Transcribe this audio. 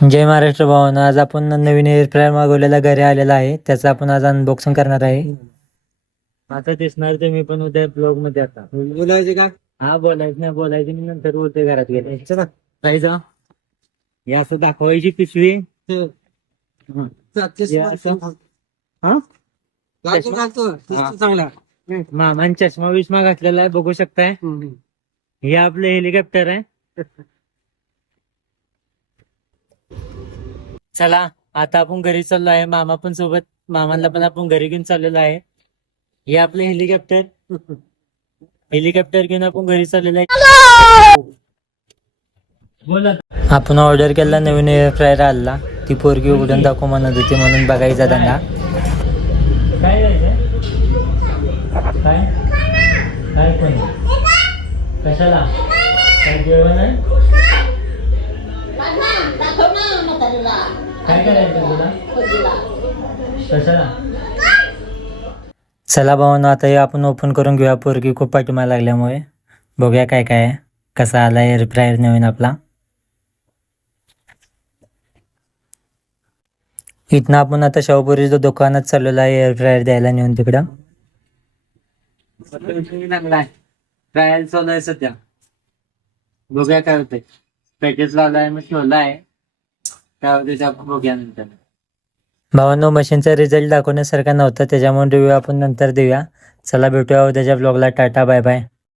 जय महाराष्ट्र भावांनो, आज आपण नवीन एअर फ्रायर मागवलेला घरी आलेला आहे. त्याचं आपण आज अनबॉक्सिंग करणार आहे. आता दिसणार ते मी पण उद्या ब्लॉग मध्ये. आता बोलायचे का? हा, बोलायचं नाही, बोलायचं मी नंतर बोलते घरात गेले. चला जायचं. हे असं दाखवायची पिशवी. चांगला मामान चष्मा विष्मा घातलेला आहे, बघू शकताय. हे आपलं हेलिकॉप्टर आहे. चला आता आपण घरी चाललो आहे. मामा पण सोबत, मामाला पण आपण घरी घेऊन चाललेलो आहे. हे आपलं हेलिकॉप्टर घेऊन आपण घरी चाललेलो आहे. बोला. आपण ऑर्डर केला नवीन एअर फ्रायर आला. ती पोरगी उघडून दाखव म्हणत होती, म्हणून बघायचा त्यांना. काय काय काय पण कशाला काय जेवण आहे? काय करायचं तुला? कशाला? चला भावांनो, आता हे आपण ओपन करून घेऊया. पोरगी खूप पाठिंबा लागल्यामुळे बघूया काय काय आहे, कसा आला एअर फ्रायर नवीन आपला. इथनं आपण आता शाहूपुरीच्या दुकानात चाललेला आहे एअर फ्रायर द्यायला नेऊन तिकडं. ट्रायल चालू आहे सध्या, बघूया काय होतंय. पॅकेज लावलाय, मग ठेवला आहे. काय होते आपण बघूया नंतर. भावांनो, मशीनचा रिझल्ट दाखवण्यासारखा नव्हता, त्याच्यामुळे रिव्ह्यू आपण नंतर देऊया. चला भेटूया उद्याच्या ब्लॉगला. Tata bye bye.